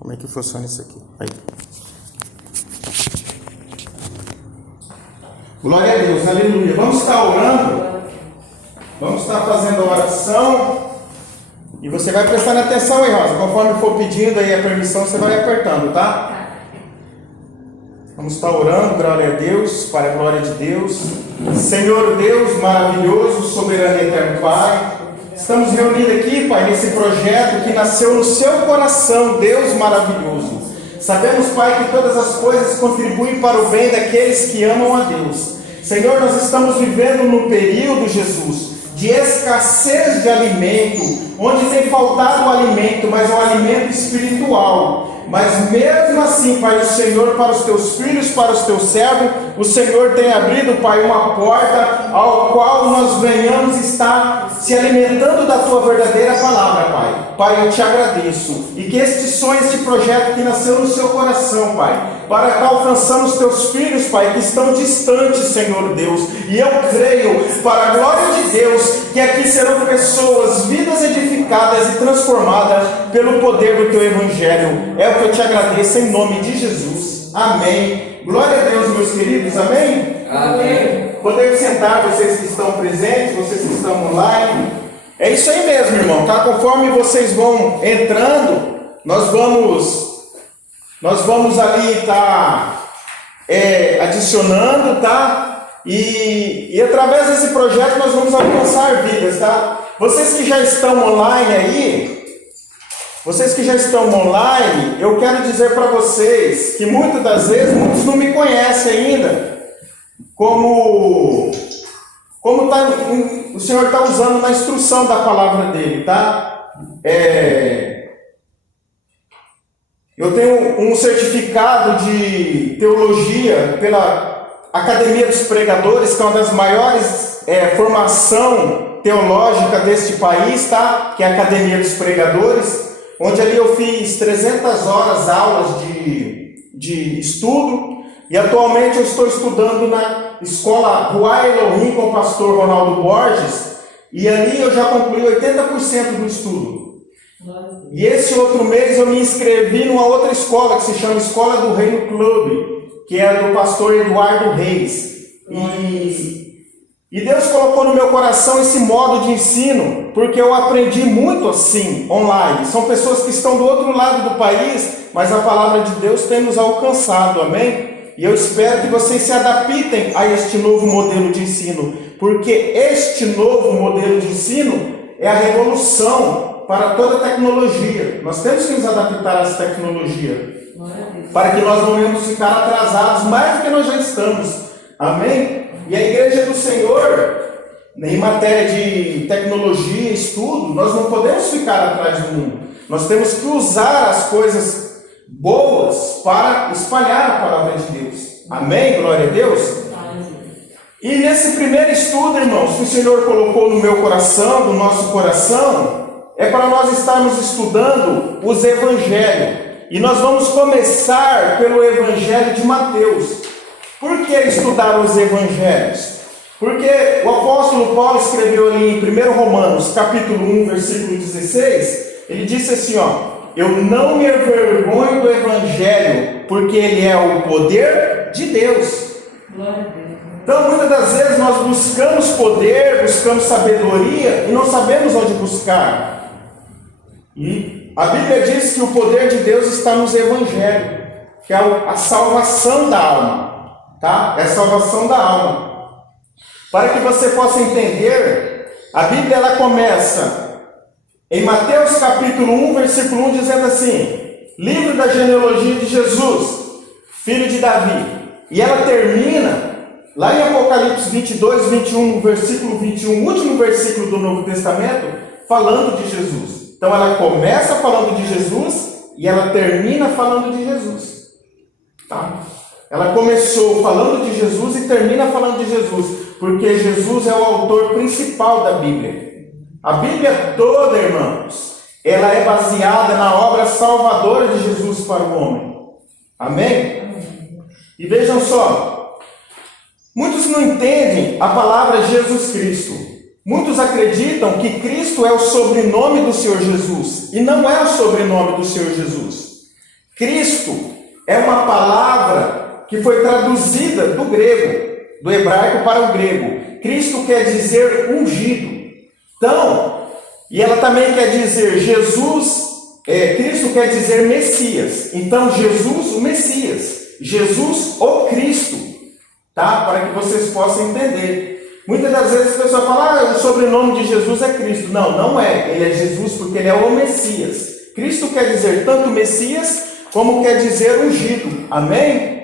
Como é que funciona isso aqui? Aí. Glória a Deus, aleluia. Vamos estar orando, vamos estar fazendo a oração. E você vai prestando atenção aí, Rosa. Conforme for pedindo aí a permissão, você vai apertando, tá? Vamos estar orando, glória a Deus, para a glória de Deus. Senhor Deus maravilhoso, soberano e eterno Pai, estamos reunidos aqui, Pai, nesse projeto que nasceu no seu coração, Deus maravilhoso. Sabemos, Pai, que todas as coisas contribuem para o bem daqueles que amam a Deus. Senhor, nós estamos vivendo num período, Jesus, de escassez de alimento, onde tem faltado o alimento, mas é um alimento espiritual. Mas mesmo assim, Pai, o Senhor, para os teus filhos, para os teus servos, o Senhor tem abrido, Pai, uma porta ao qual nós venhamos estar se alimentando da tua verdadeira palavra, Pai. Pai, eu te agradeço. E que este sonho, este projeto que nasceu no seu coração, Pai, para que alcançamos teus filhos, Pai, que estão distantes, Senhor Deus. E eu creio, para a glória de Deus, que aqui serão pessoas, vidas edificadas e transformadas pelo poder do teu Evangelho. É o que eu te agradeço em nome de Jesus. Amém. Glória a Deus, meus queridos. Amém? Amém. Podemos sentar, vocês que estão presentes, vocês que estão online. É isso aí mesmo, irmão, tá? Conforme vocês vão entrando, nós vamos ali estar adicionando, tá? E através desse projeto nós vamos alcançar vidas, tá? Vocês que já estão online aí, eu quero dizer para vocês que muitas das vezes, muitos não me conhecem ainda, como o Senhor está usando na instrução da palavra dele, tá? Eu tenho um certificado de teologia pela Academia dos Pregadores, que é uma das maiores formação teológica deste país, tá? Que é a Academia dos Pregadores, onde ali eu fiz 300 horas aulas de estudo, e atualmente eu estou estudando na escola Rua Elohim com o pastor Ronaldo Borges, e ali eu já concluí 80% do estudo. E esse outro mês eu me inscrevi numa outra escola que se chama Escola do Reino Clube, que é do pastor Eduardo Reis. E Deus colocou no meu coração esse modo de ensino, porque eu aprendi muito assim, online. São pessoas que estão do outro lado do país, mas a palavra de Deus tem nos alcançado, amém? E eu espero que vocês se adaptem a este novo modelo de ensino, porque este novo modelo de ensino é a revolução para toda a tecnologia. Nós temos que nos adaptar a essa tecnologia, para que nós não venhamos ficar atrasados mais do que nós já estamos, amém? E a igreja do Senhor, em matéria de tecnologia, estudo, nós não podemos ficar atrás do mundo. Nós temos que usar as coisas boas para espalhar a palavra de Deus. Amém? Glória a Deus. E nesse primeiro estudo, irmãos, que o Senhor colocou no meu coração, no nosso coração, é para nós estarmos estudando os evangelhos. E nós vamos começar pelo evangelho de Mateus. Por que estudar os evangelhos? Porque o apóstolo Paulo escreveu ali em 1 Romanos, capítulo 1, versículo 16, ele disse assim, eu não me envergonho do evangelho, porque ele é o poder de Deus. Então, muitas das vezes nós buscamos poder, buscamos sabedoria e não sabemos onde buscar. E a Bíblia diz que o poder de Deus está nos evangelhos, que é a salvação da alma. Tá? É a salvação da alma. Para que você possa entender, a Bíblia ela começa em Mateus capítulo 1, versículo 1, dizendo assim, livro da genealogia de Jesus, filho de Davi. E ela termina lá em Apocalipse 22, 21, versículo 21, último versículo do Novo Testamento, falando de Jesus. Então ela começa falando de Jesus e ela termina falando de Jesus. Tá? Ela começou falando de Jesus e termina falando de Jesus, porque Jesus é o autor principal da Bíblia. A Bíblia toda, irmãos, ela é baseada na obra salvadora de Jesus para o homem. Amém? E vejam só, muitos não entendem a palavra Jesus Cristo. Muitos acreditam que Cristo é o sobrenome do Senhor Jesus, e não é o sobrenome do Senhor Jesus. Cristo é uma palavra que foi traduzida do grego, do hebraico para o grego. Cristo quer dizer ungido. Então, e ela também quer dizer Jesus, Cristo quer dizer Messias. Então, Jesus, o Messias. Jesus, o Cristo. Tá? Para que vocês possam entender. Muitas das vezes a pessoa fala, o sobrenome de Jesus é Cristo. Não, não é. Ele é Jesus porque ele é o Messias. Cristo quer dizer tanto Messias, como quer dizer ungido. Amém?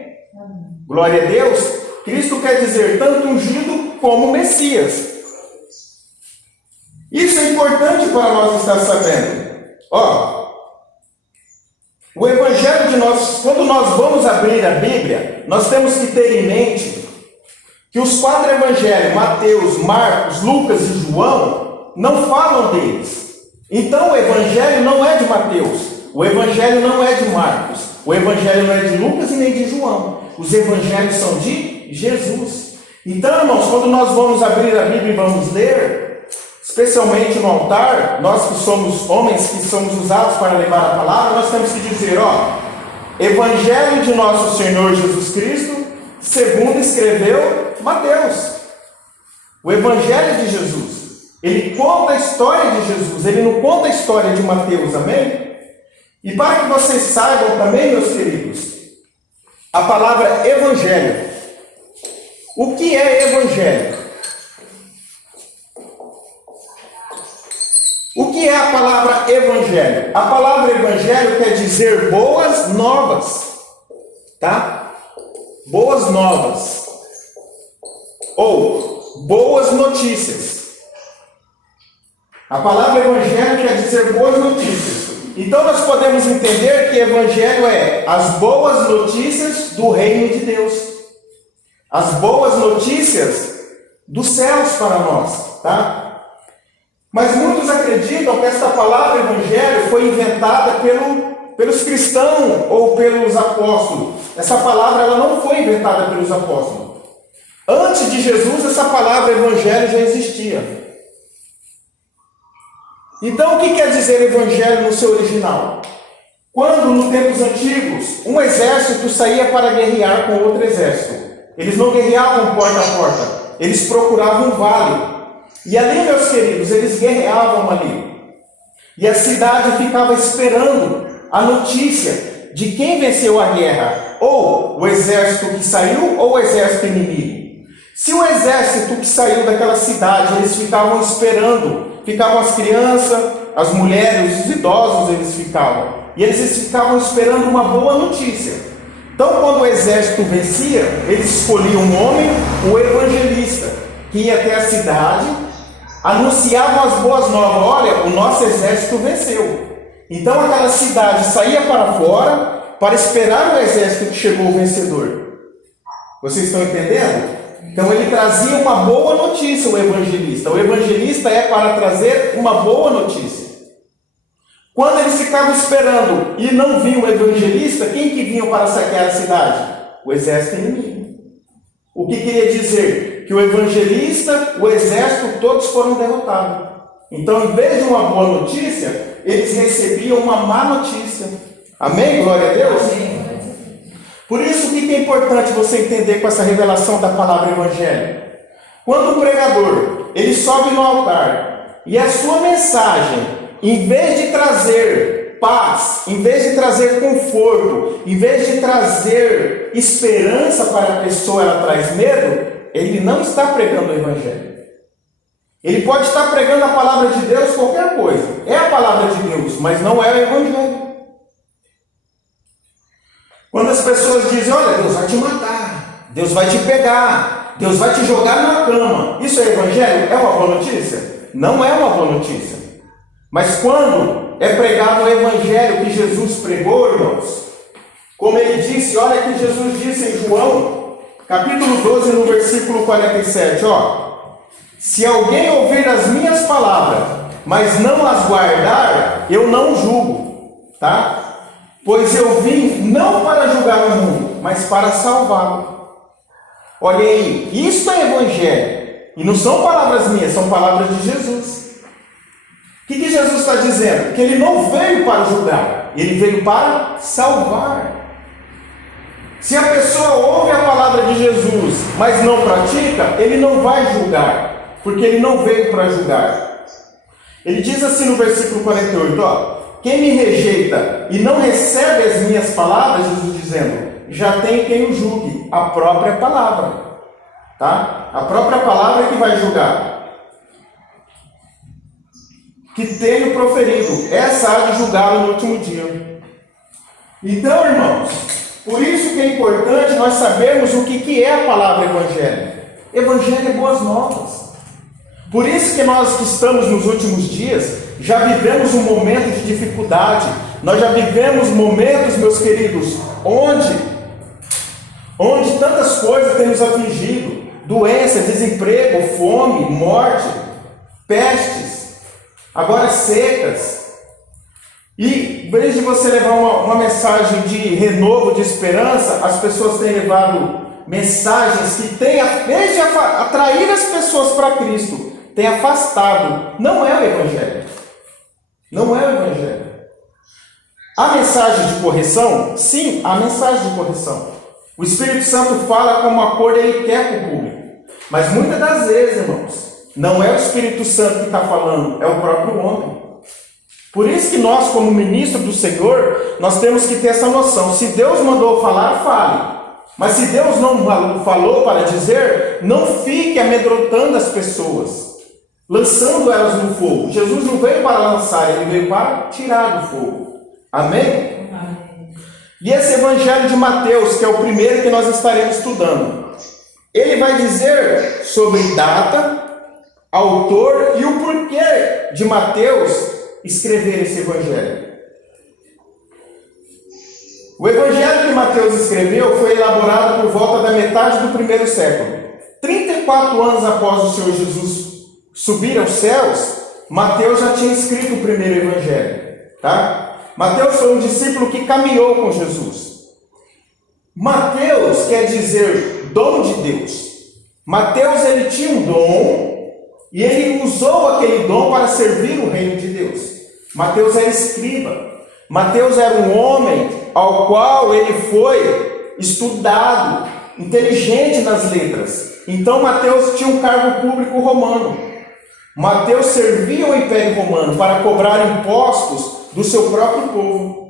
Glória a Deus. Cristo quer dizer tanto ungido como Messias. Isso é importante para nós estar sabendo. O Evangelho de nós, quando nós vamos abrir a Bíblia, nós temos que ter em mente que os 4 Evangelhos, Mateus, Marcos, Lucas e João, não falam deles. Então o Evangelho não é de Mateus, o Evangelho não é de Marcos, o Evangelho não é de Lucas e nem de João. Os Evangelhos são de Jesus. Então, irmãos, quando nós vamos abrir a Bíblia e vamos ler, especialmente no altar, nós que somos homens que somos usados para levar a palavra, nós temos que dizer, Evangelho de nosso Senhor Jesus Cristo, segundo escreveu Mateus. O Evangelho de Jesus. Ele conta a história de Jesus, ele não conta a história de Mateus, amém? E para que vocês saibam também, meus queridos, a palavra Evangelho. O que é Evangelho? O que é a palavra Evangelho? A palavra Evangelho quer dizer boas novas, tá? Boas novas. Ou boas notícias. A palavra Evangelho quer dizer boas notícias. Então nós podemos entender que Evangelho é as boas notícias do reino de Deus. As boas notícias dos céus para nós, tá? Mas muitos acreditam que esta palavra Evangelho foi inventada pelos cristãos ou pelos apóstolos. Essa palavra ela não foi inventada pelos apóstolos. Antes de Jesus, essa palavra Evangelho já existia. Então, o que quer dizer Evangelho no seu original? Quando, nos tempos antigos, um exército saía para guerrear com outro exército. Eles não guerreavam porta a porta, eles procuravam um vale. E ali, meus queridos, eles guerreavam ali. E a cidade ficava esperando a notícia de quem venceu a guerra. Ou o exército que saiu, ou o exército inimigo. Se o exército que saiu daquela cidade, eles ficavam esperando, ficavam as crianças, as mulheres, os idosos, eles ficavam. E eles ficavam esperando uma boa notícia. Então, quando o exército vencia, eles escolhiam um homem, o evangelista, que ia até a cidade, anunciavam as boas novas. Olha, o nosso exército venceu. Então, aquela cidade saía para fora para esperar o exército que chegou o vencedor. Vocês estão entendendo? Então ele trazia uma boa notícia, o evangelista. O evangelista é para trazer uma boa notícia. Quando eles ficavam esperando e não vinha o evangelista, quem que vinha para saquear a cidade? O exército inimigo. O que queria dizer? Que o evangelista, o exército, todos foram derrotados. Então, em vez de uma boa notícia, eles recebiam uma má notícia. Amém? Glória a Deus? Amém. Por isso, o que é importante você entender com essa revelação da palavra evangelho? Quando o pregador, ele sobe no altar, e a sua mensagem, em vez de trazer paz, em vez de trazer conforto, em vez de trazer esperança para a pessoa, ela traz medo, ele não está pregando o evangelho. Ele pode estar pregando a palavra de Deus, qualquer coisa. É a palavra de Deus, mas não é o evangelho. Quando as pessoas dizem, olha, Deus vai te matar, Deus vai te pegar, Deus vai te jogar na cama. Isso é evangelho? É uma boa notícia? Não é uma boa notícia. Mas quando é pregado o evangelho que Jesus pregou, irmãos, como ele disse, olha que Jesus disse em João, capítulo 12, no versículo 47, se alguém ouvir as minhas palavras, mas não as guardar, eu não julgo, tá? Pois eu vim não para julgar o mundo, mas para salvá-lo. Olha aí, isso é evangelho. E não são palavras minhas, são palavras de Jesus. O que Jesus está dizendo? Que ele não veio para julgar, ele veio para salvar. Se a pessoa ouve a palavra de Jesus, mas não pratica, ele não vai julgar, porque ele não veio para julgar. Ele diz assim no versículo 48, quem me rejeita e não recebe as minhas palavras, Jesus dizendo, já tem quem o julgue, a própria palavra. Tá? A própria palavra é que vai julgar. Que tenho proferido, essa há de julgá-lo no último dia. Então, irmãos, por isso que é importante nós sabermos o que é a palavra evangelho. Evangelho é boas novas. Por isso que nós que estamos nos últimos dias, já vivemos um momento de dificuldade. Nós já vivemos momentos, meus queridos, onde tantas coisas têm nos afligido. Doença, desemprego, fome, morte, pestes, agora secas. E em vez de você levar uma mensagem de renovo, de esperança, as pessoas têm levado mensagens que têm, em vez de atrair as pessoas para Cristo, têm afastado. Não é o Evangelho. Não é o Evangelho. A mensagem de correção? Sim, a mensagem de correção. O Espírito Santo fala como acordo ele quer com o público. Mas muitas das vezes, irmãos, não é o Espírito Santo que está falando, é o próprio homem. Por isso que nós, como ministro do Senhor, nós temos que ter essa noção. Se Deus mandou falar, fale. Mas se Deus não falou para dizer, não fique amedrontando as pessoas, lançando elas no fogo. Jesus não veio para lançar, ele veio para tirar do fogo. Amém? Amém. E esse evangelho de Mateus, que é o primeiro que nós estaremos estudando, ele vai dizer sobre data, autor e o porquê de Mateus escrever esse evangelho. O evangelho que Mateus escreveu foi elaborado por volta da metade do primeiro século. 34 anos após o Senhor Jesus subir aos céus, Mateus já tinha escrito o primeiro evangelho. Tá? Mateus foi um discípulo que caminhou com Jesus. Mateus quer dizer dom de Deus. Mateus ele tinha um dom e ele usou aquele dom para servir o reino de Deus. Mateus era escriba. Mateus era um homem ao qual ele foi estudado, inteligente nas letras. Então Mateus tinha um cargo público romano. Mateus servia o Império Romano para cobrar impostos do seu próprio povo.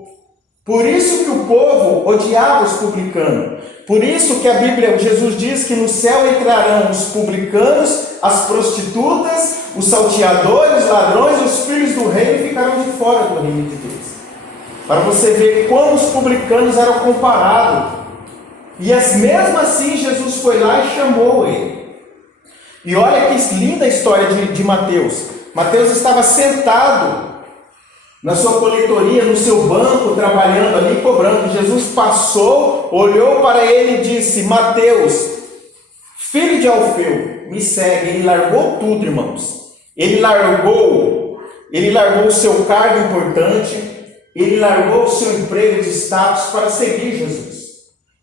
Por isso que o povo odiava os publicanos. Por isso que a Bíblia, Jesus diz que no céu entrarão os publicanos, as prostitutas, os salteadores, os ladrões, os filhos do reino ficarão de fora do reino de Deus. Para você ver como os publicanos eram comparados. E mesmo assim Jesus foi lá e chamou ele. E olha que linda a história de Mateus. Mateus estava sentado na sua coletoria, no seu banco, trabalhando ali, cobrando. Jesus passou, olhou para ele e disse: Mateus, filho de Alfeu, me segue. Ele largou tudo, irmãos. Ele largou o seu cargo importante, ele largou o seu emprego de status para seguir Jesus.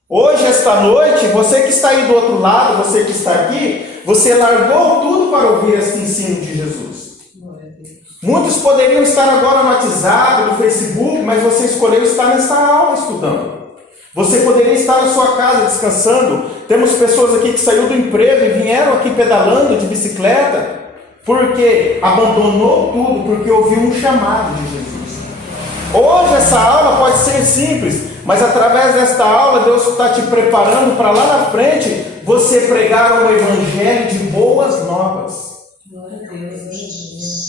Hoje, esta noite, você que está aí do outro lado, você que está aqui, você largou tudo para ouvir este ensino de Jesus. Muitos poderiam estar agora no WhatsApp, no Facebook, mas você escolheu estar nessa aula estudando. Você poderia estar na sua casa descansando. Temos pessoas aqui que saíram do emprego e vieram aqui pedalando de bicicleta, porque abandonou tudo, porque ouviu um chamado de Jesus. Hoje essa aula pode ser simples, mas através desta aula Deus está te preparando para lá na frente você pregar um evangelho de boas novas.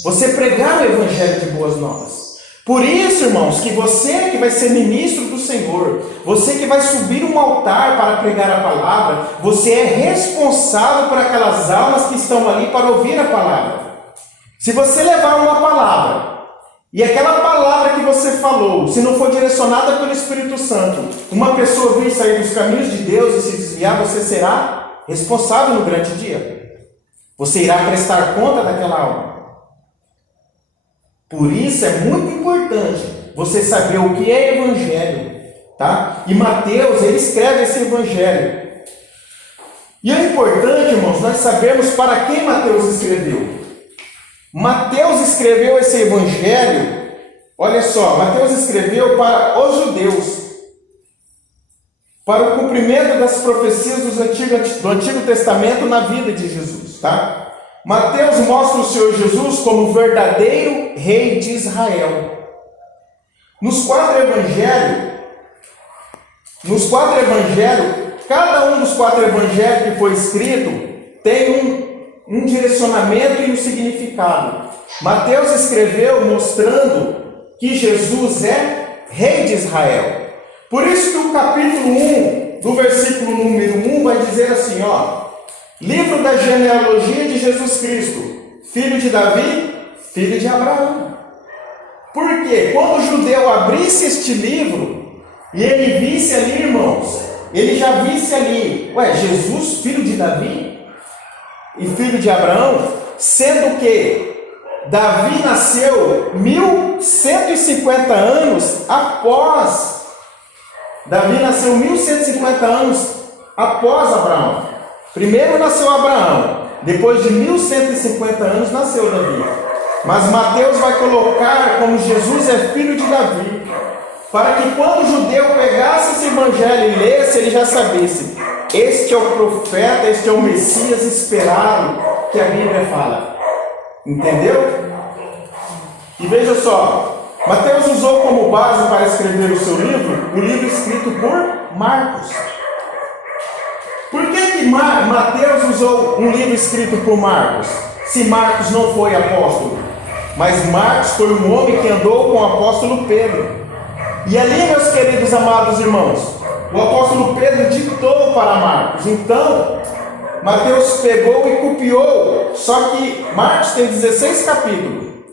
Você pregar o evangelho de boas novas. Por isso, irmãos, que você que vai ser ministro do Senhor, você que vai subir um altar para pregar a palavra, você é responsável por aquelas almas que estão ali para ouvir a palavra. Se você levar uma palavra, e aquela palavra que você falou, se não for direcionada pelo Espírito Santo, uma pessoa vir sair dos caminhos de Deus e se desviar, você será responsável no grande dia. Você irá prestar conta daquela alma. Por isso é muito importante você saber o que é evangelho, tá? E Mateus, ele escreve esse evangelho. E é importante, irmãos, nós sabermos para quem Mateus escreveu. Mateus escreveu esse evangelho Olha só, Mateus escreveu para os judeus, para o cumprimento das profecias do Antigo Testamento na vida de Jesus, tá? Mateus mostra o Senhor Jesus como o verdadeiro rei de Israel. Nos quatro evangelhos, cada um dos quatro evangelhos que foi escrito tem um direcionamento e um significado. Mateus escreveu mostrando que Jesus é rei de Israel. Por isso que o capítulo 1, do versículo número 1, vai dizer assim, ó: livro da genealogia de Jesus Cristo, filho de Davi, filho de Abraão. Porque quando o judeu abrisse este livro e ele visse ali, irmãos, ele já visse ali, Jesus, filho de Davi e filho de Abraão, sendo que Davi nasceu 1150 anos após. Davi nasceu 1150 anos após Abraão. Primeiro nasceu Abraão, depois de 1150 anos nasceu Davi. Mas Mateus vai colocar como Jesus é filho de Davi, para que quando o judeu pegasse esse evangelho e lesse, ele já sabesse: este é o profeta, este é o Messias esperado que a Bíblia fala. Entendeu? E veja só, Mateus usou como base para escrever o seu livro, o livro escrito por Marcos. Por que Mateus usou um livro escrito por Marcos, se Marcos não foi apóstolo? Mas Marcos foi um homem que andou com o apóstolo Pedro. E ali, meus queridos amados irmãos, o apóstolo Pedro ditou para Marcos. Então, Mateus pegou e copiou. Só que Marcos tem 16 capítulos,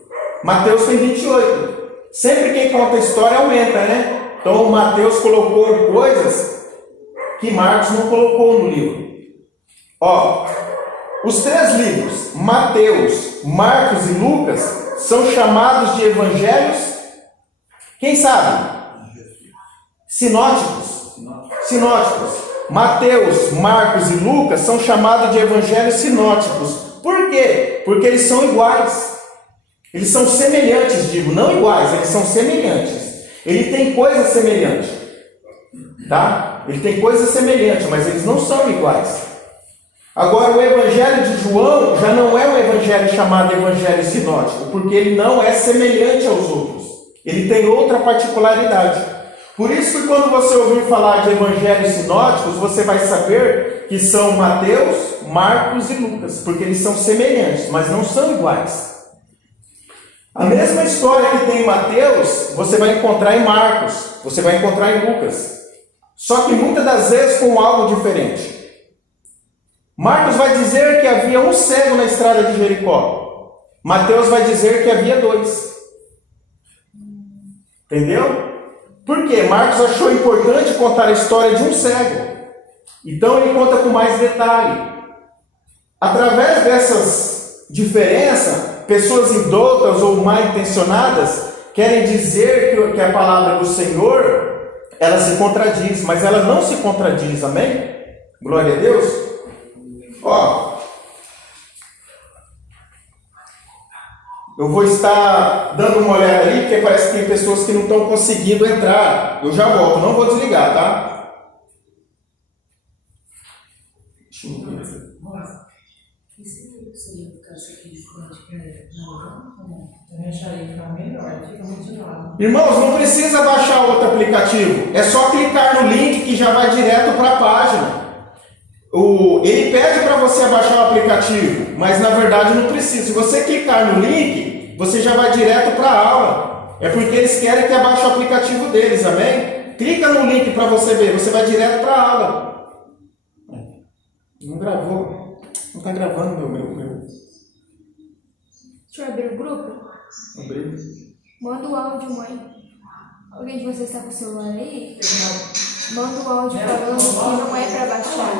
Mateus tem 28. Sempre quem conta a história aumenta, né? Então Mateus colocou coisas que Marcos não colocou no livro. Ó, os três livros, Mateus, Marcos e Lucas, são chamados de evangelhos, quem sabe? Sinóticos. Mateus, Marcos e Lucas são chamados de evangelhos sinóticos. Por quê? Porque eles são iguais. Eles são semelhantes, digo, não iguais, eles são semelhantes. Ele tem coisa semelhante, tá? Ele tem coisa semelhante, mas eles não são iguais. Agora, o evangelho de João já não é um evangelho chamado evangelho sinótico, porque ele não é semelhante aos outros. Ele tem outra particularidade. Por isso que quando você ouvir falar de evangelhos sinóticos, você vai saber que são Mateus, Marcos e Lucas, porque eles são semelhantes, mas não são iguais. A mesma história que tem em Mateus, você vai encontrar em Marcos, você vai encontrar em Lucas. Só que muitas das vezes com algo diferente. Marcos vai dizer que havia um cego na estrada de Jericó. Mateus vai dizer que havia 2. Entendeu? Por quê? Marcos achou importante contar a história de um cego. Então ele conta com mais detalhe. Através dessas diferenças, pessoas indoutas ou mal intencionadas querem dizer que a palavra do Senhor, ela se contradiz, mas ela não se contradiz, amém? Glória a Deus. Ó, eu vou estar dando uma olhada ali, porque parece que tem pessoas que não estão conseguindo entrar. Eu já volto, não vou desligar, tá? Deixa eu ver. Irmãos, não precisa baixar outro aplicativo. É só clicar no link que já vai direto para a página. Ele pede para você baixar o aplicativo, mas na verdade não precisa. Se você clicar no link, você já vai direto para a aula. É porque eles querem que abaixe o aplicativo deles, amém? Clica no link para você ver, você vai direto para a aula. Não gravou. Não está gravando, meu. Deixa eu abrir o grupo? Abri. Manda o áudio, mãe. Alguém de vocês está com o celular aí? Manda o áudio falando que não é para baixar.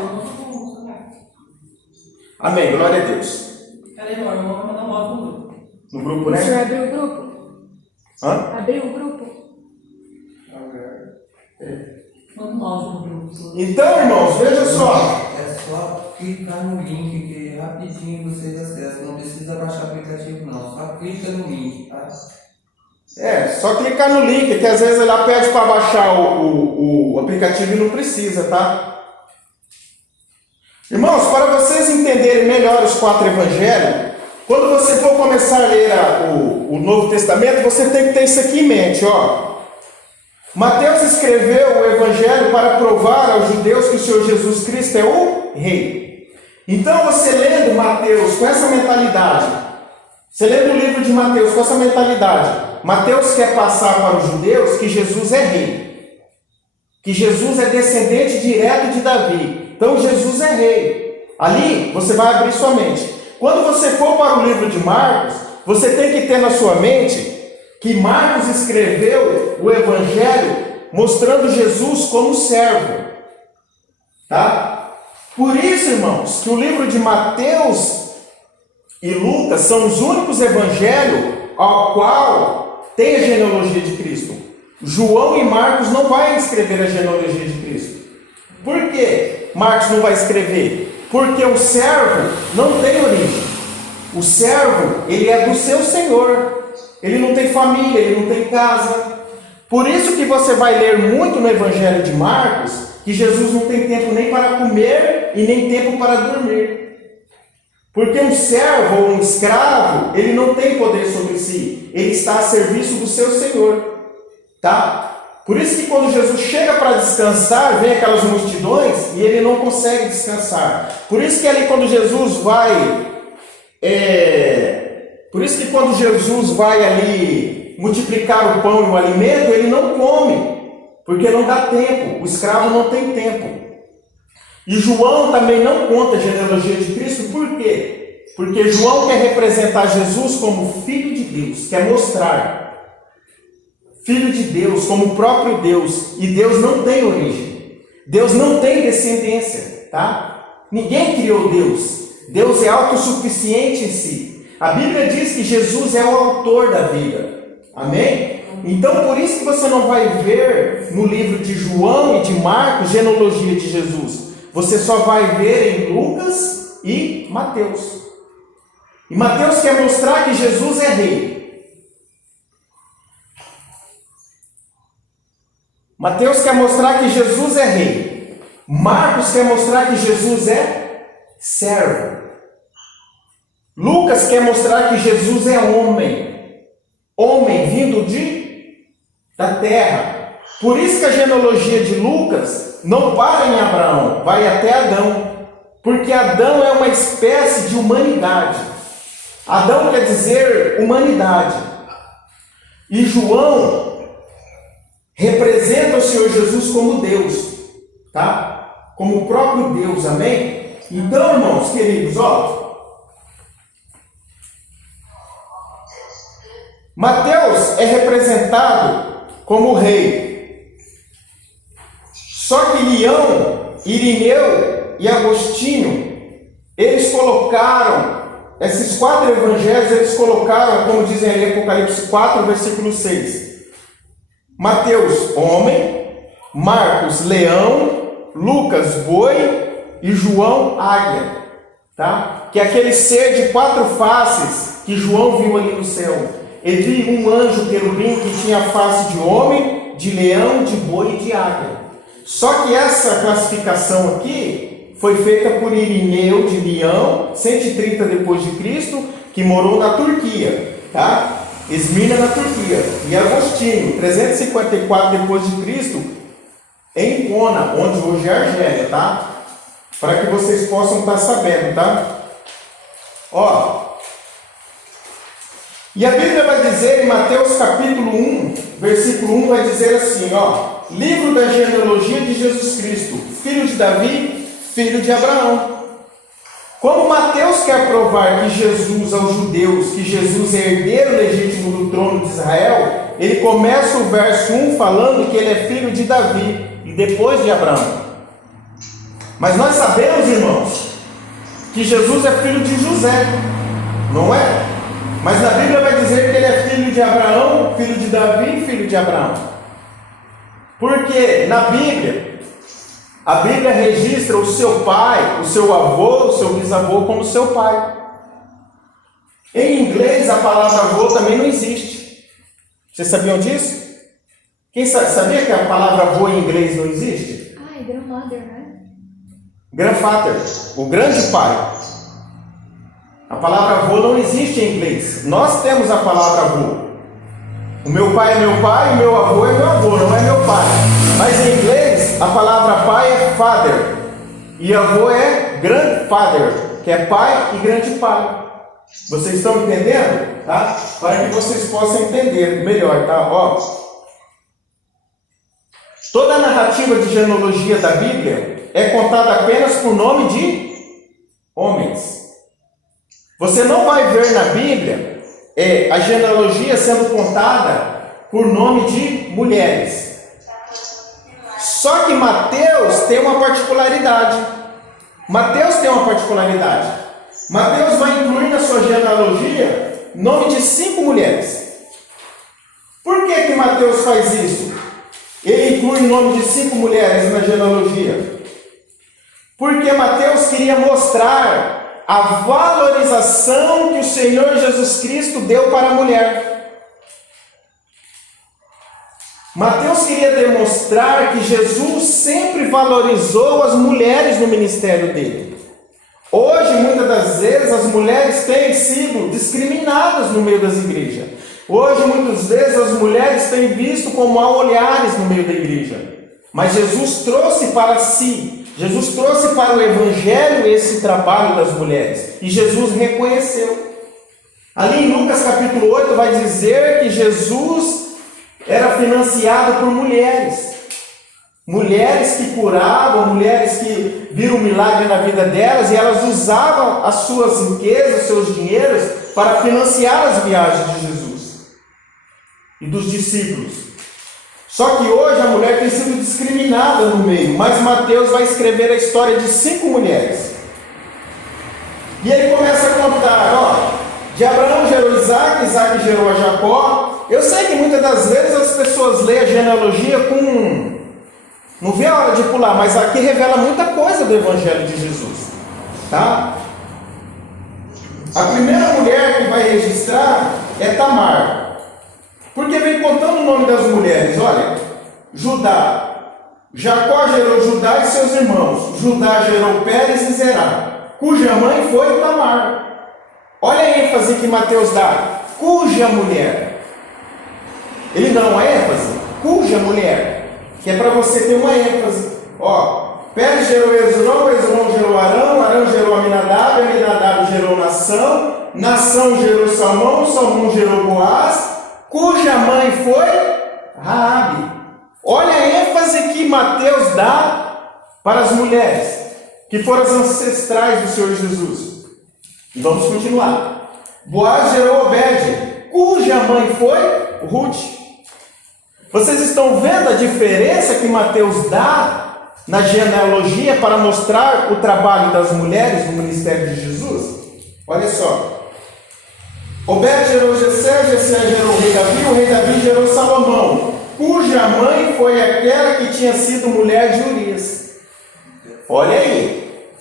Amém, glória a Deus. Peraí, amor, eu vou mandar um áudio no grupo. No grupo, né? O senhor abriu o grupo? Hã? Abriu o grupo? Manda um áudio no grupo. Então, irmãos, veja só. É só clicar no link que rapidinho vocês acessam. Não precisa baixar o aplicativo não. Só clica no link, tá? Só clicar no link, que às vezes ela pede para baixar o aplicativo e não precisa, tá? Irmãos, para vocês entenderem melhor os 4 evangelhos, quando você for começar a ler o Novo Testamento, você tem que ter isso aqui em mente, ó. Mateus escreveu o evangelho para provar aos judeus que o Senhor Jesus Cristo é o Rei. Então você lendo Mateus com essa mentalidade, você lendo o livro de Mateus com essa mentalidade, Mateus quer passar para os judeus que Jesus é Rei, que Jesus é descendente direto de Davi. Então Jesus é Rei. Ali você vai abrir sua mente. Quando você for para o livro de Marcos, você tem que ter na sua mente que Marcos escreveu o evangelho mostrando Jesus como servo. Tá? Por isso, irmãos, que o livro de Mateus e Lucas são os únicos evangelhos ao qual tem a genealogia de Cristo. João e Marcos não vai escrever a genealogia de Cristo. Por que Marcos não vai escrever? Porque o servo não tem origem. O servo, ele é do seu Senhor. Ele não tem família, ele não tem casa. Por isso que você vai ler muito no Evangelho de Marcos que Jesus não tem tempo nem para comer e nem tempo para dormir. Porque um servo ou um escravo, ele não tem poder sobre si. Ele está a serviço do seu Senhor. Tá? Por isso que quando Jesus chega para descansar, vem aquelas multidões e ele não consegue descansar. Por isso que ali quando Jesus vai... Por isso que quando Jesus vai ali multiplicar o pão e o alimento, ele não come, porque não dá tempo, o escravo não tem tempo. E João também não conta a genealogia de Cristo, por quê? Porque João quer representar Jesus como Filho de Deus, quer mostrar Filho de Deus como o próprio Deus, e Deus não tem origem, Deus não tem descendência, tá? Ninguém criou Deus, Deus é autossuficiente em si. A Bíblia diz que Jesus é o autor da vida. Amém? Então, por isso que você não vai ver no livro de João e de Marcos genealogia de Jesus. Você só vai ver em Lucas e Mateus. E Mateus quer mostrar que Jesus é rei. Mateus quer mostrar que Jesus é rei. Marcos quer mostrar que Jesus é servo. Lucas quer mostrar que Jesus é homem, homem vindo da terra. Por isso que a genealogia de Lucas não para em Abraão, vai até Adão, porque Adão é uma espécie de humanidade. Adão quer dizer humanidade. E João representa o Senhor Jesus como Deus, tá? Como o próprio Deus, amém? Então, irmãos queridos, ó, Mateus é representado como rei. Só que Leão, Irineu e Agostinho, eles colocaram, esses 4 evangelhos, eles colocaram, como dizem ali em Apocalipse 4, versículo 6. Mateus, homem, Marcos, leão, Lucas, boi e João, águia. Tá? Que é aquele ser de 4 faces que João viu ali no céu. Ele viu um anjo querubim que tinha a face de homem, de leão, de boi e de águia. Só que essa classificação aqui foi feita por Irineu de Leão, 130 depois de Cristo, que morou na Turquia, tá? Esmirna na Turquia. E Agostinho, 354 depois de Cristo, em Hipona, onde hoje é Argélia, tá? Para que vocês possam estar sabendo, tá? Ó. E a Bíblia vai dizer em Mateus capítulo 1, versículo 1, vai dizer assim, ó. Livro da genealogia de Jesus Cristo, filho de Davi, filho de Abraão. Como Mateus quer provar que Jesus, aos judeus, que Jesus é herdeiro legítimo do trono de Israel, ele começa o verso 1 falando que ele é filho de Davi e depois de Abraão. Mas nós sabemos, irmãos, que Jesus é filho de José, não é? Mas na Bíblia vai dizer que ele é filho de Abraão, filho de Davi e filho de Abraão. Porque na Bíblia, a Bíblia registra o seu pai, o seu avô, o seu bisavô como seu pai. Em inglês, a palavra avô também não existe. Vocês sabiam disso? Quem sabia que a palavra avô em inglês não existe? Ah, é grandmother, né? Grandfather, o grande pai. A palavra avô não existe em inglês. Nós temos a palavra avô. O meu pai é meu pai, o meu avô é meu avô, não é meu pai. Mas em inglês, a palavra pai é father. E avô é grandfather, que é pai e grande pai. Vocês estão entendendo? Tá? Para que vocês possam entender melhor, tá? Ó. Toda a narrativa de genealogia da Bíblia é contada apenas por nome de homens. Você não vai ver na Bíblia a genealogia sendo contada por nome de mulheres. Só que Mateus tem uma particularidade. Mateus vai incluir na sua genealogia nome de 5 mulheres. Por que Mateus faz isso? Ele inclui o nome de 5 mulheres na genealogia. Porque Mateus queria mostrar a valorização que o Senhor Jesus Cristo deu para a mulher. Mateus queria demonstrar que Jesus sempre valorizou as mulheres no ministério dele. Hoje, muitas das vezes, as mulheres têm sido discriminadas no meio das igrejas. Hoje, muitas vezes, as mulheres têm visto com maus olhares no meio da igreja. Mas Jesus trouxe para si, Jesus trouxe para o Evangelho esse trabalho das mulheres. E Jesus reconheceu. Ali em Lucas capítulo 8 vai dizer que Jesus era financiado por mulheres. Mulheres que curavam, mulheres que viram um milagre na vida delas, e elas usavam as suas riquezas, seus dinheiros, para financiar as viagens de Jesus e dos discípulos. Só que hoje a mulher tem sido discriminada no meio, mas Mateus vai escrever a história de 5 mulheres. E ele começa a contar, de Abraão gerou Isaac, Isaac gerou a Jacó. Eu sei que muitas das vezes as pessoas leem a genealogia não vê a hora de pular, mas aqui revela muita coisa do Evangelho de Jesus. Tá? A primeira mulher que vai registrar é Tamar. Porque vem contando o nome das mulheres. Olha, Judá. Jacó gerou Judá e seus irmãos. Judá gerou Pérez e Zerá, cuja mãe foi Tamar. Olha a ênfase que Mateus dá. Cuja mulher. Ele dá uma ênfase. Cuja mulher. Que é para você ter uma ênfase. Pérez gerou Hezron, Hezron gerou Arão, Arão gerou Aminadab, Aminadab gerou Nação, Nação gerou Salmão, Salmão gerou Boaz, cuja mãe foi Raabe. Olha a ênfase que Mateus dá para as mulheres, que foram as ancestrais do Senhor Jesus. E vamos continuar. Boaz gerou Obed, cuja mãe foi Ruth. Vocês estão vendo a diferença que Mateus dá na genealogia para mostrar o trabalho das mulheres no ministério de Jesus? Olha só. Obed gerou Jessé, Jessé gerou o rei Davi gerou Salomão, cuja mãe foi aquela que tinha sido mulher de Urias. Olha aí.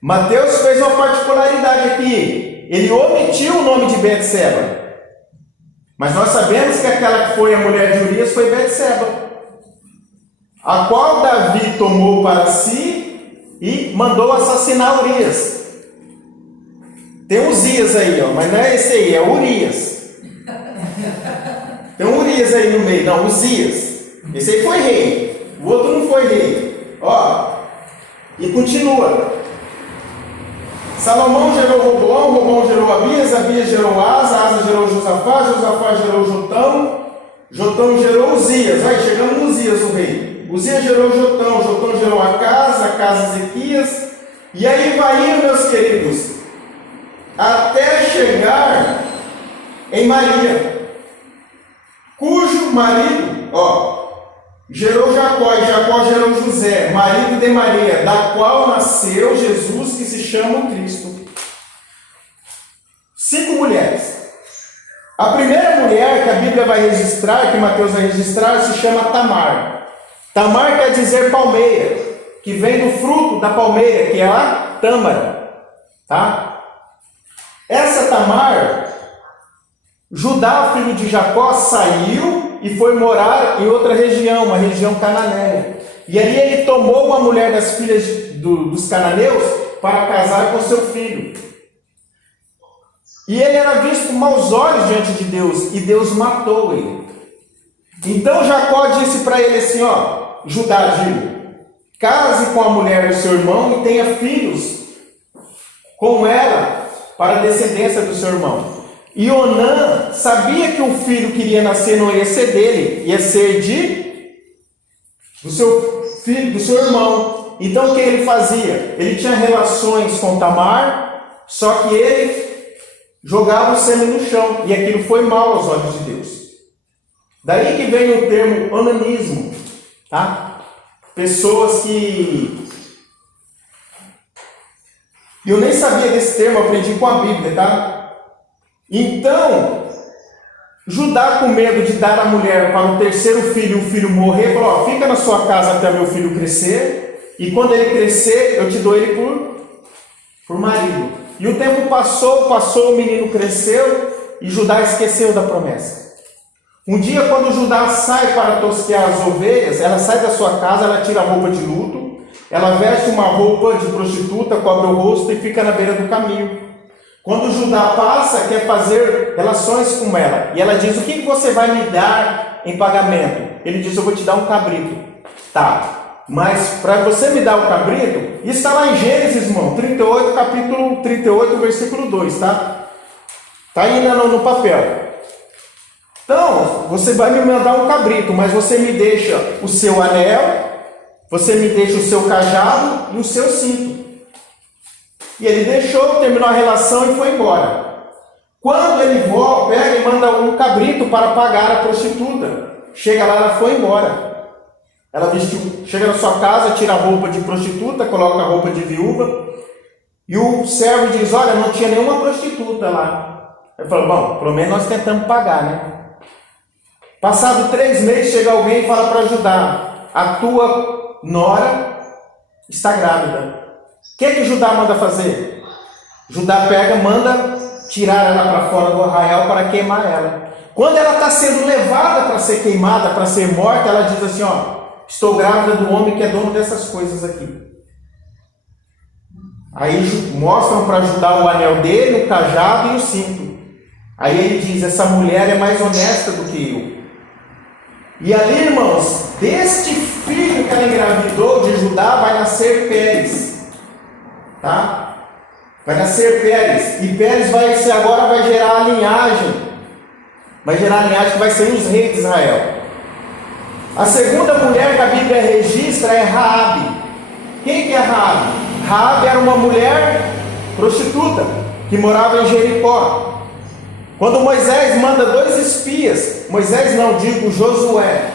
Mateus fez uma particularidade aqui. Ele omitiu o nome de Betseba. Mas nós sabemos que aquela que foi a mulher de Urias foi Betseba, a qual Davi tomou para si e mandou assassinar Urias. Tem Uzias aí, mas não é esse aí, é Urias. Tem um Urias aí no meio, não, Uzias. Esse aí foi rei, o outro não foi rei. E continua. Salomão gerou Roboão, Roboão gerou Abias, Abias gerou Asa, Asa gerou Josafá, Josafá gerou Jotão, Jotão gerou Uzias. Vai, chegamos no Uzias, o rei. Uzias gerou Jotão, Jotão gerou Acas, Acas Ezequias. E aí vai indo, meus queridos, até chegar em Maria, cujo marido, gerou Jacó, e Jacó gerou José, marido de Maria, da qual nasceu Jesus, que se chama o Cristo. 5 mulheres. A primeira mulher que a Bíblia vai registrar, que Mateus vai registrar, se chama Tamar. Tamar quer dizer palmeira, que vem do fruto da palmeira, que é a tâmara. Tá? Essa Tamar, Judá, filho de Jacó, saiu e foi morar em outra região, uma região cananeia. E aí ele tomou uma mulher das filhas dos cananeus para casar com seu filho. E ele era visto com maus olhos diante de Deus, e Deus matou ele. Então Jacó disse para ele assim, Judá, case com a mulher do seu irmão e tenha filhos com ela para a descendência do seu irmão. E Onã sabia que o filho que iria nascer não ia ser dele, ia ser do seu filho, do seu irmão. Então o que ele fazia? Ele tinha relações com Tamar, só que ele jogava o sêmen no chão, e aquilo foi mal aos olhos de Deus. Daí que vem o termo onanismo, tá? Pessoas que... Eu nem sabia desse termo, aprendi com a Bíblia, tá? Então, Judá, com medo de dar a mulher para o terceiro filho e o filho morrer, falou, fica na sua casa até meu filho crescer, e quando ele crescer, eu te dou ele por marido. E o tempo passou, o menino cresceu, e Judá esqueceu da promessa. Um dia, quando Judá sai para tosquear as ovelhas, ela sai da sua casa, ela tira a roupa de luto, ela veste uma roupa de prostituta, cobre o rosto e fica na beira do caminho. Quando Judá passa, quer fazer relações com ela. E ela diz, o que você vai me dar em pagamento? Ele diz, eu vou te dar um cabrito. Tá, mas para você me dar o cabrito, isso está lá em Gênesis, irmão, 38, capítulo 38, versículo 2, tá? Está aí no papel. Então, você vai me mandar um cabrito, mas você me deixa o seu anel, você me deixa o seu cajado e o seu cinto. E ele deixou, terminou a relação e foi embora. Quando ele pega e manda um cabrito para pagar a prostituta, chega lá, ela foi embora. Ela vestiu, chega na sua casa, tira a roupa de prostituta, coloca a roupa de viúva, e o servo diz, olha, não tinha nenhuma prostituta lá. Ele falou, bom, pelo menos nós tentamos pagar, né? Passado 3 meses, chega alguém e fala para Judá, a tua nora está grávida. O que Judá manda fazer? Judá manda tirar ela para fora do arraial para queimar ela. Quando ela está sendo levada para ser queimada, para ser morta, ela diz assim, estou grávida do homem que é dono dessas coisas aqui. Aí mostram para Judá o anel dele, o cajado e o cinto. Aí ele diz, essa mulher é mais honesta do que eu. E ali, irmãos, deste filho que ela engravidou de Judá vai nascer Pérez. Tá? Vai nascer Pérez. E Pérez agora vai gerar a linhagem. Vai gerar a linhagem que vai ser os reis de Israel. A segunda mulher que a Bíblia registra é Raabe. Quem que é Raabe? Raabe era uma mulher prostituta que morava em Jericó. Quando Moisés manda 2 espias, Josué,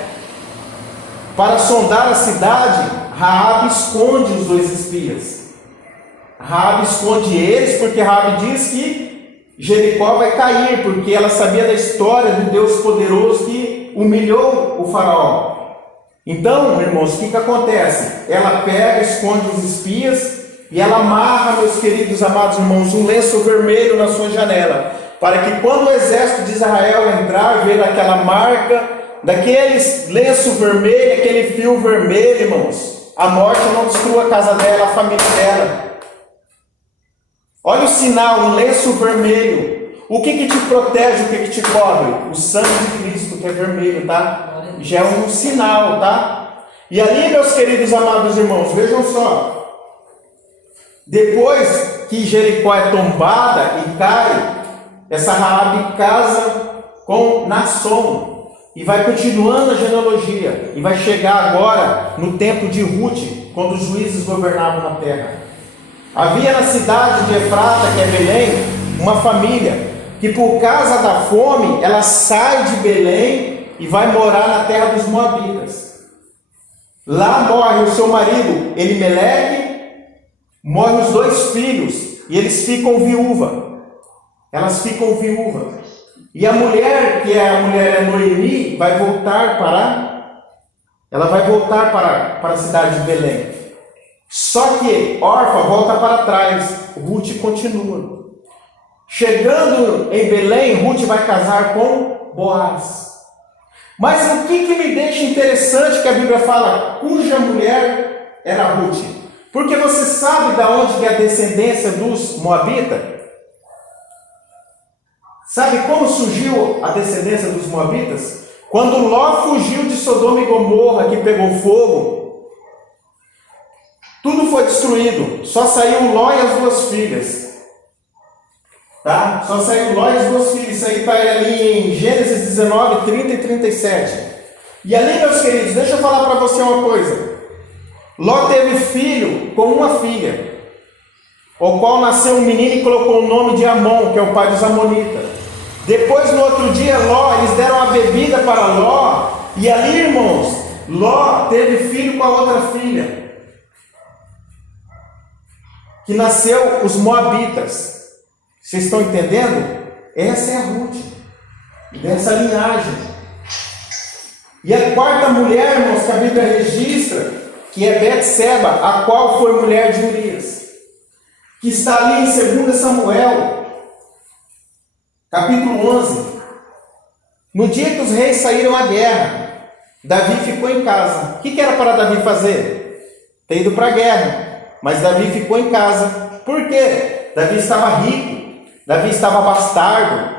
para sondar a cidade, Raabe esconde os 2 espias. Raabe esconde eles porque Raabe diz que Jericó vai cair, porque ela sabia da história do Deus poderoso que humilhou o faraó. Então, irmãos, o que acontece? Ela pega, esconde os espias e ela amarra, meus queridos amados irmãos, um lenço vermelho na sua janela, para que quando o exército de Israel entrar, ver aquela marca, daquele lenço vermelho, aquele fio vermelho, irmãos, a morte não destrua a casa dela, a família dela. Olha o sinal, um lenço vermelho. O que te protege, o que te cobre? O sangue de Cristo, que é vermelho, tá? Já é um sinal, tá? E ali, meus queridos amados irmãos, vejam só. Depois que Jericó é tombada e cai, essa Raabe casa com Naasson e vai continuando a genealogia e vai chegar agora no tempo de Ruth, quando os juízes governavam na terra. Havia na cidade de Efrata, que é Belém, uma família que por causa da fome, ela sai de Belém e vai morar na terra dos Moabitas. Lá morre o seu marido Elimeleque, morrem os 2 filhos e eles ficam viúva. Elas ficam viúvas. E a mulher, que é a mulher Noemi, vai voltar para a cidade de Belém. Só que Orfa volta para trás, Ruth continua. Chegando em Belém, Ruth vai casar com Boaz. Mas o que me deixa interessante que a Bíblia fala cuja mulher era Ruth? Porque você sabe de onde que é a descendência dos Moabitas? Sabe como surgiu a descendência dos Moabitas? Quando Ló fugiu de Sodoma e Gomorra, que pegou fogo, tudo foi destruído. Só saiu Ló e as duas filhas. Tá? Só saiu Ló e as duas filhas. Isso aí está ali em Gênesis 19, 30 e 37. E ali, meus queridos, deixa eu falar para você uma coisa. Ló teve filho com uma filha, o qual nasceu um menino e colocou o nome de Amon, que é o pai dos Amonitas. Depois, no outro dia, eles deram a bebida para Ló, e ali, irmãos, Ló teve filho com a outra filha, que nasceu os Moabitas. Vocês estão entendendo? Essa é a Ruth, dessa linhagem. E a quarta mulher, irmãos, que a Bíblia registra, que é Betseba, a qual foi mulher de Urias, que está ali em 2 Samuel, capítulo 11. No dia que os reis saíram à guerra, Davi ficou em casa. O que era para Davi fazer? Ter ido para a guerra. Mas Davi ficou em casa. Por quê? Davi estava rico, Davi estava bastardo,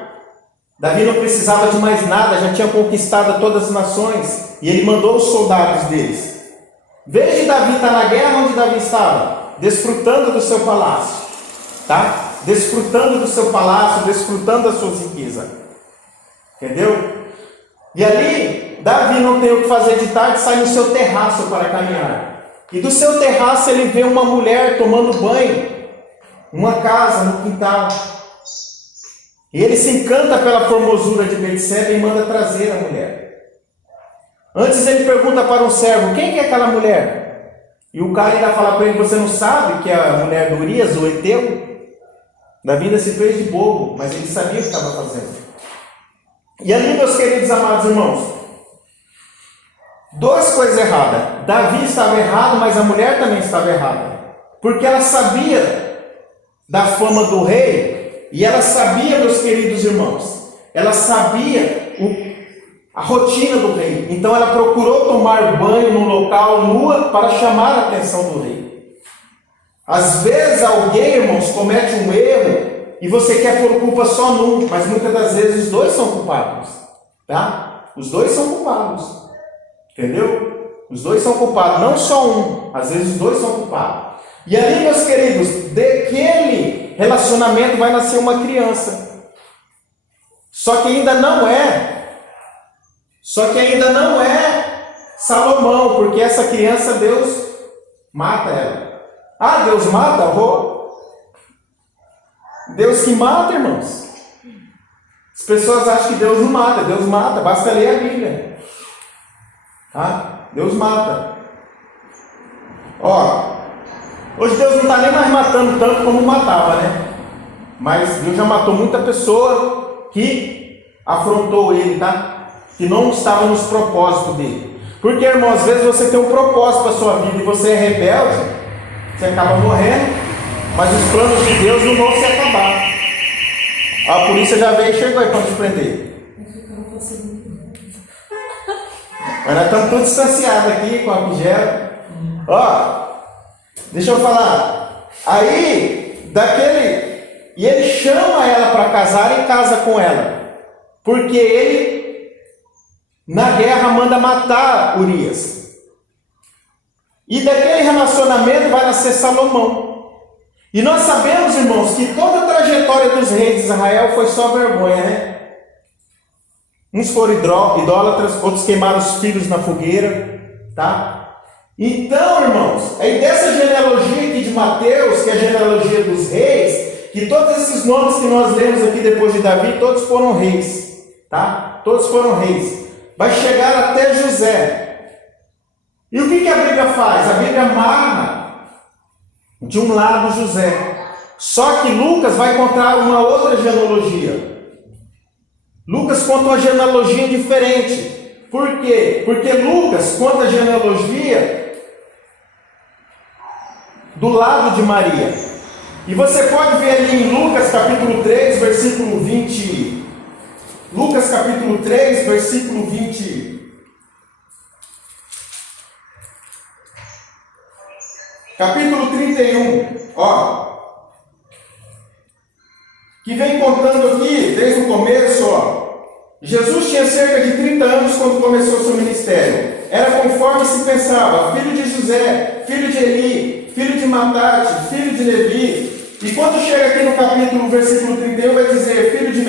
Davi não precisava de mais nada, já tinha conquistado todas as nações, e ele mandou os soldados deles. Veja Davi estar na guerra, onde Davi estava? Desfrutando do seu palácio, tá? Desfrutando do seu palácio, desfrutando da sua riqueza, entendeu? E ali, Davi não tem o que fazer de tarde, sai no seu terraço para caminhar, e do seu terraço ele vê uma mulher tomando banho, uma casa no quintal, e ele se encanta pela formosura de Betseba e manda trazer a mulher. Antes ele pergunta para um servo, quem que é aquela mulher? E o cara ainda fala para ele, você não sabe que é a mulher do Urias, o Eteu? Davi ainda se fez de bobo, mas ele sabia o que estava fazendo. E ali, meus queridos amados irmãos, duas coisas erradas. Davi estava errado, mas a mulher também estava errada. Porque ela sabia da fama do rei, e ela sabia, meus queridos irmãos, ela sabia a rotina do rei. Então ela procurou tomar banho num local nua para chamar a atenção do rei. Às vezes alguém, irmãos, comete um erro e você quer pôr culpa só num, mas muitas das vezes os dois são culpados, tá? Os dois são culpados, entendeu? Os dois são culpados, não só um, às vezes os dois são culpados. E ali, meus queridos, daquele relacionamento vai nascer uma criança. Só que ainda não é Salomão, porque essa criança Deus mata ela. Ah, Deus mata? Deus que mata, irmãos. As pessoas acham que Deus não mata. Deus mata, basta ler a Bíblia. Tá? Deus mata. Hoje Deus não está nem mais matando tanto como matava, né? Mas Deus já matou muita pessoa que afrontou ele, tá? Que não estava nos propósitos dele. Porque, irmão, às vezes você tem um propósito para a sua vida e você é rebelde, você acaba morrendo, mas os planos de Deus não vão se acabar. A polícia já veio e chegou aí para te prender. Mas nós estamos todos distanciados aqui com a Pigera. Deixa eu falar. Aí, e ele chama ela para casar e casa com ela. Porque ele, na guerra, manda matar Urias. E daquele relacionamento vai nascer Salomão. E nós sabemos, irmãos, que toda a trajetória dos reis de Israel foi só vergonha, né? Uns foram idólatras, outros queimaram os filhos na fogueira, tá? Então, irmãos, aí dessa genealogia aqui de Mateus, que é a genealogia dos reis, que todos esses nomes que nós lemos aqui depois de Davi, todos foram reis, tá? Todos foram reis. Vai chegar até José. E o que a Bíblia faz? A Bíblia amarra de um lado José. Só que Lucas vai contar uma outra genealogia. Lucas conta uma genealogia diferente. Por quê? Porque Lucas conta a genealogia do lado de Maria. E você pode ver ali em Lucas capítulo 3, versículo 20. Lucas capítulo 3, versículo 20. Capítulo 31, ó. Que vem contando aqui, desde o começo, ó. Jesus tinha cerca de 30 anos quando começou seu ministério. Era conforme se pensava, filho de José, filho de Eli, filho de Matate, filho de Levi. E quando chega aqui no capítulo, versículo 31, vai dizer, filho de Meri.